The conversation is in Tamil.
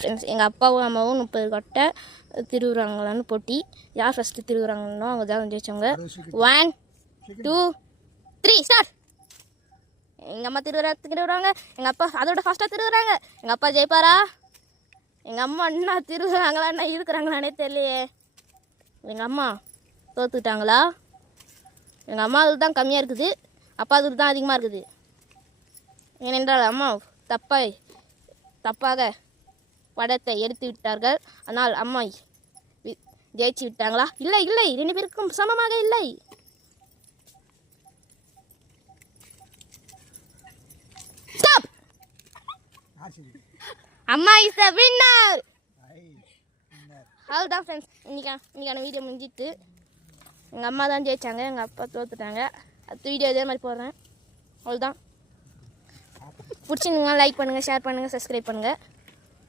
ஃப்ரெண்ட்ஸ், எங்கள் அப்பாவும் அம்மாவும் 30 கொட்டை திருவுறாங்களான்னு போட்டி. யார் ஃபஸ்ட்டு திருவுறாங்களோ அவங்க தான் ஜெயிச்சவங்க. 1 2 3 ஸ்டார்ட். எங்கள் அம்மா திருவுறாங்க, எங்கள் அப்பா அதோட ஃபாஸ்ட்டாக திருவுறாங்க. எங்கள் அப்பா ஜெயிப்பாரா? எங்கள் அம்மா என்ன திருவுறாங்களா என்ன இருக்கிறாங்களானே தெரியலையே. எங்கள் அம்மா தோத்துக்கிட்டாங்களா? எங்கள் அம்மா அதில் தான் கம்மியாக இருக்குது, அப்பா அதில் தான் அதிகமாக இருக்குது. ஏனென்றால் அம்மா தப்பாக படத்தை எடுத்து விட்டார்கள். ஆனால் அம்மா ஜெயிச்சு விட்டாங்களா? இல்லை இல்லை, 2 பேருக்கும் சமமாக இல்லை. ஸ்டாப். அம்மா இஸ் தி வின்னர். அவ்வளோதான் ஃப்ரெண்ட்ஸ், இன்னைக்கான வீடியோ முடிஞ்சிட்டு. எங்கள் அம்மா தான் ஜெயிச்சாங்க, எங்கள் அப்பா தோத்துட்டாங்க. அடுத்த வீடியோ இதே மாதிரி போடுறேன். அவ்வளோதான். பிடிச்சிருந்தீங்கன்னா லைக் பண்ணுங்கள், ஷேர் பண்ணுங்கள், சப்ஸ்கிரைப் பண்ணுங்கள்.